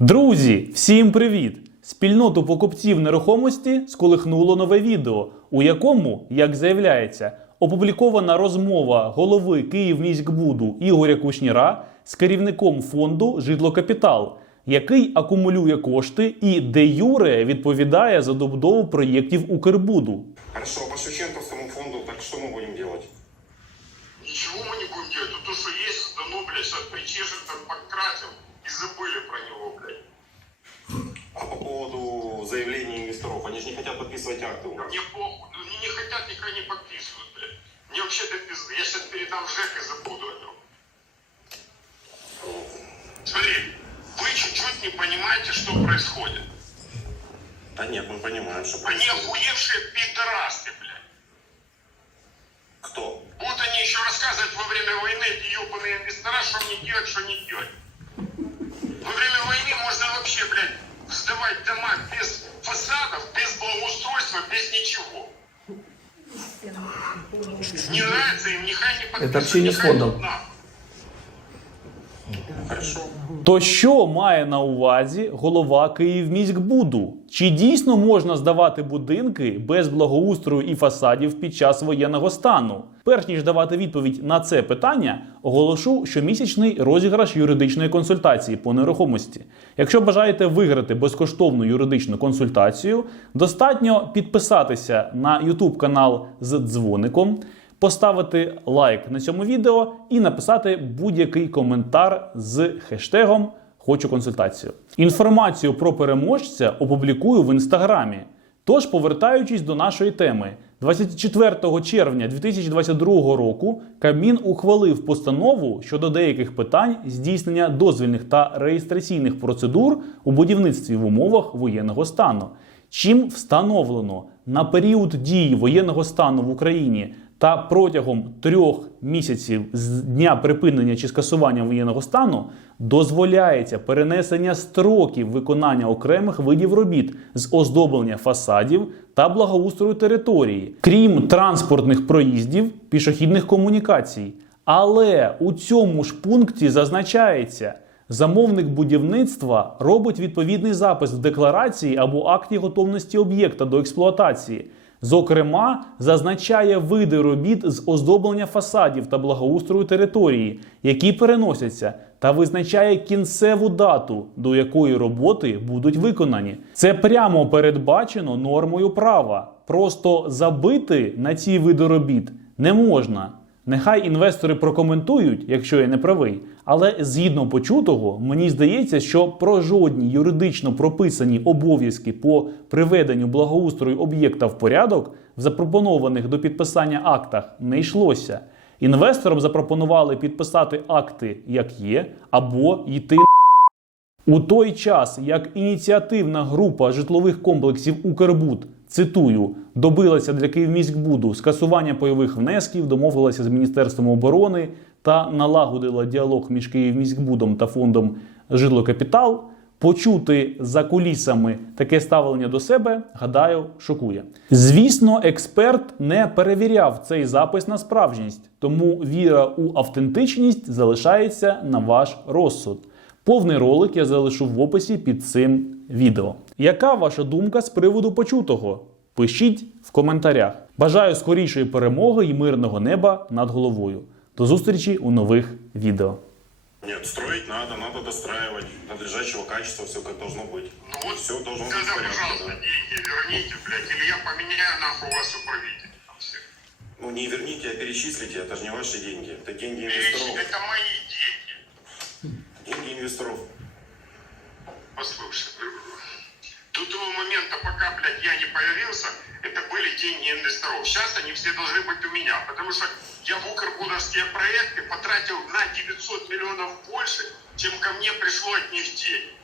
Друзі, всім привіт! Спільноту покупців нерухомості сколихнуло нове відео, у якому, як заявляється, опублікована розмова голови Київміськбуду Ігоря Кушніра з керівником фонду Житлокапітал, який акумулює кошти і де юре відповідає за добудову проєктів Укрбуду. Хорошо, по Шевченковскому фонду, так что мы будем делать? Ничего мы не будем делать. Тут то, что есть, сдано, блядь, сейчас причешем, там подкрасим и забыли про него, блядь. А по поводу заявлений инвесторов, они же не хотят подписывать акты у нас. Мне похуй. Ну, они не хотят, никогда не подписывают, блядь. Мне вообще до пизды. Я сейчас передам ЖЭК и забуду о нем. Смотри, вы чуть-чуть не понимаете, что происходит. Да нет, мы понимаем, что Они происходит. охуевшие пидорасты, блядь. Кто? Будут они еще рассказывать во время войны, эти ебаные инвестора, что мне делать, что не делать. Во время войны можно вообще, блядь, сдавать дома без фасадов, без благоустройства, без ничего. Не нравится им, нехай не подписывают. Это общение с нехай фондом. идут нахуй. То що має на увазі голова Київміськбуду? Чи дійсно можна здавати будинки без благоустрою і фасадів під час воєнного стану? Перш ніж давати відповідь на це питання, оголошу щомісячний розіграш юридичної консультації по нерухомості. Якщо бажаєте виграти безкоштовну юридичну консультацію, достатньо підписатися на YouTube канал з дзвоником поставити лайк на цьому відео і написати будь-який коментар з хештегом Хочу консультацію. Інформацію про переможця опублікую в інстаграмі. Тож, повертаючись до нашої теми, 24 червня 2022 року Кабмін ухвалив постанову щодо деяких питань здійснення дозвільних та реєстраційних процедур у будівництві в умовах воєнного стану. Чим встановлено на період дії воєнного стану в Україні та протягом трьох місяців з дня припинення чи скасування воєнного стану дозволяється перенесення строків виконання окремих видів робіт з оздоблення фасадів та благоустрою території, крім транспортних проїздів, пішохідних комунікацій. Але у цьому ж пункті зазначається. Замовник будівництва робить відповідний запис в декларації або акті готовності об'єкта до експлуатації. Зокрема, зазначає види робіт з оздоблення фасадів та благоустрою території, які переносяться, та визначає кінцеву дату, до якої роботи будуть виконані. Це прямо передбачено нормою права. Просто забити на ці види робіт не можна. Нехай інвестори прокоментують, якщо я не правий, але згідно почутого, мені здається, що про жодні юридично прописані обов'язки по приведенню благоустрою об'єкта в порядок в запропонованих до підписання актах не йшлося. Інвесторам запропонували підписати акти як є, або йти у той час, як ініціативна група житлових комплексів Укрбуд, цитую, добилася для Київміськбуду скасування пайових внесків, домовилася з Міністерством оборони та налагодила діалог між Київміськбудом та фондом Житлокапітал, почути за кулісами таке ставлення до себе, гадаю, шокує. Звісно, експерт не перевіряв цей запис на справжність, тому віра у автентичність залишається на ваш розсуд. Повний ролик я залишу в описі під цим відео. Яка ваша думка з приводу почутого? Пишіть в коментарях. Бажаю скорішої перемоги і мирного неба над головою. До зустрічі у нових відео. Нет, строить надо, надо достраивать, надлежащего качества, все как должно быть. Ну вот, Все должно быть в тогда, порядке, пожалуйста, да. деньги верните, блядь, или я поменяю нахуй вас управителя. там всех. Ну не верните, а перечислите, это же не ваши деньги, это деньги Или инвесторов. это мои деньги. Деньги инвесторов. я не появился, это были деньги инвесторов. Сейчас они все должны быть у меня, потому что я в укрбудовские проекты потратил на 900 миллионов больше, чем ко мне пришло от них денег.